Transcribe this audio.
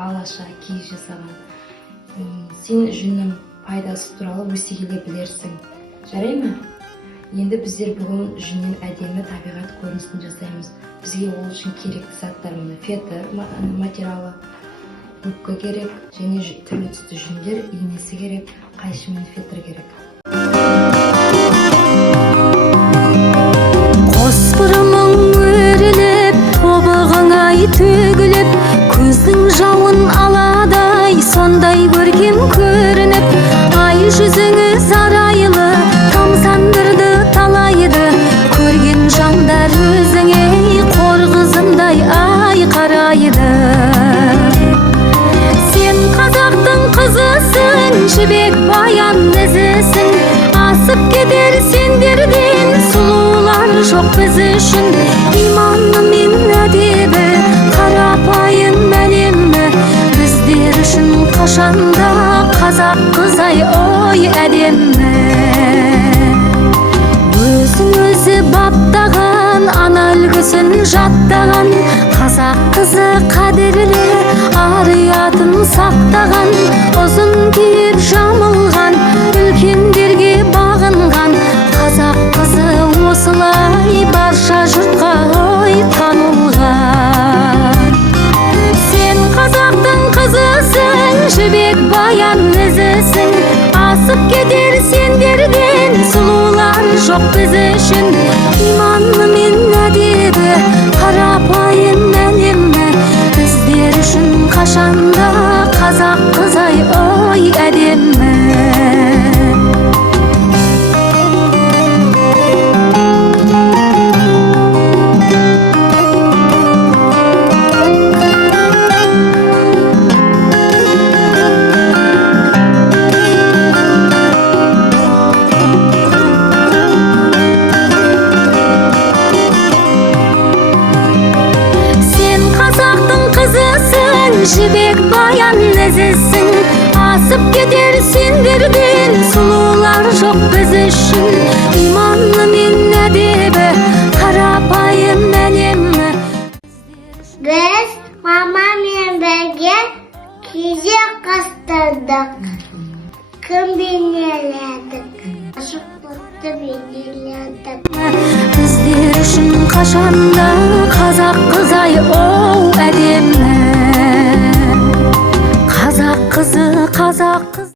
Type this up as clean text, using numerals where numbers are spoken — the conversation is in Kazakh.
алаша киіз жасаған. Сен жүннің пайдасы туралы өсе келе білерсің. Жарай ма? Енді біздер бүгін жүннен әдемі табиғат көрінісін жасаймыз. Бізге ол үшін керекті заттар мына фетр материалы, губка керек, және түрлі түсті жүндер, иінесі керек, қайшы мен фетр керек. Қоспырымың өріліп, тобығыңай төгіліп, көздің жауын аладай, сондай көркем көрініп, ай жүзіңі зарайлы, тамсандырды талайды, көрген жандар өзіңе қор қызындай ай қарайды. Сен қазақтың қызысың, жібек баян ізісің, асып кетер сендерден сұлулар жоқ біз үшін. Иманы мен әдебі, қарапайым әлемі, біздер үшін қашанда қазақ қызай ой әдемі. Өзін өзі баптаған, ана үлгісін жаттаған, қазақ қызы қадірлі, ар ұятын сақтаған, ұзын киіп жамылған, үлкендерге бағынған, қазақ қызы осылай барша жұртқа ой танылған. Сен қазақтың қызысың, жібек баян ізісің, асып кетер сендерден сұлулар жоқ біз үшін. Иманы мен әдебі, қарапайым әлемі, біздер үшін қашанда қазақ қызай ой әдемі. Жібек баян ізісің, асып кетер сендерден сұлулар жоқ біз үшін. Иманы мен әдебі, қарапайым әлемі. Біз мамамен бірге кезек қастырдық, күн бейнеледік, шықпықты бейнеледік. Біздер үшін қашанда қазақ қызай оу әдемі. Қазақ қызы, қазақ қыз.